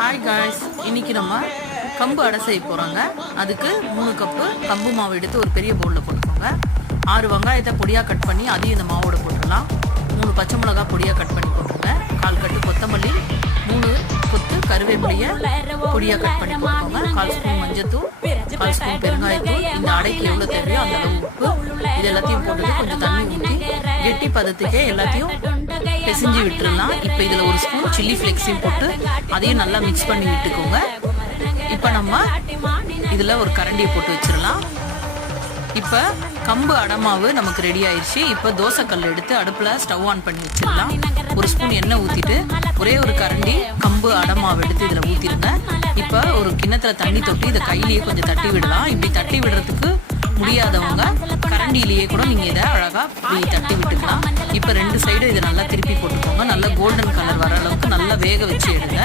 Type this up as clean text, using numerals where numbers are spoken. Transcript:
Hi guys, இன்னைக்கு நம்ம கம்பு அடை செய்ய போகிறோங்க. அதுக்கு 3 கப்பு கம்பு மாவு எடுத்து ஒரு பெரிய பவுலில் போட்டுக்கோங்க. 6 வெங்காயத்தை பொடியாக கட் பண்ணி அதையும் இந்த மாவோட போட்டுடலாம். 3 பச்சை மிளகா பொடியாக கட் பண்ணி போட்டுருங்க. 1/4 கட்டு கொத்தமல்லி, 3 கொத்து கருவேப்பிலையை பொடியாக கட் பண்ணி போட்டுக்கோங்க. 1/4 ஸ்பூன் மஞ்சத்தூள், 1/4 ஸ்பூன் பெருங்காயத்தூள், இந்த அடைக்கு எவ்வளோ தேவையோ அந்த அளவு உப்பு, இது எல்லாத்தையும் போட்டுட்டு கொஞ்சம் தண்ணி ஊற்றி கெட்டி பதத்துக்கே எல்லாத்தையும் பிசைஞ்சு விட்டுடலாம். இப்போ இதில் 1 ஸ்பூன் சில்லி ஃப்ளேக்ஸையும் போட்டு அதையும் நல்லா மிக்ஸ் பண்ணி விட்டுக்கோங்க. இப்போ நம்ம இதில் ஒரு கரண்டியை போட்டு வச்சிடலாம். இப்போ கம்பு அடமாவு நமக்கு ரெடி ஆயிடுச்சு. இப்போ தோசைக்கல் எடுத்து அடுப்பில் ஸ்டவ் ஆன் பண்ணி வச்சிடலாம். 1 ஸ்பூன் எண்ணெய் ஊற்றிட்டு ஒரே ஒரு கரண்டி கம்பு அடமாவு எடுத்து இதில் ஊற்றிடுங்க. இப்போ ஒரு கிண்ணத்தில் தண்ணி தொட்டு இதை கையிலேயே கொஞ்சம் தட்டி விடலாம். இப்படி தட்டி விடுறதுக்கு முடியாதவங்க கரண்டியிலேயே கூட நீங்கள் இதை அழகாக இப்படி தட்டி விட்டுக்கலாம். இப்போ 2 சைடும் இதை நல்லா திருப்பி போட்டுக்கோங்க. நல்லா கோல்டன் கலர் வர அளவுக்கு நல்லா வேக வச்சு எடுங்க.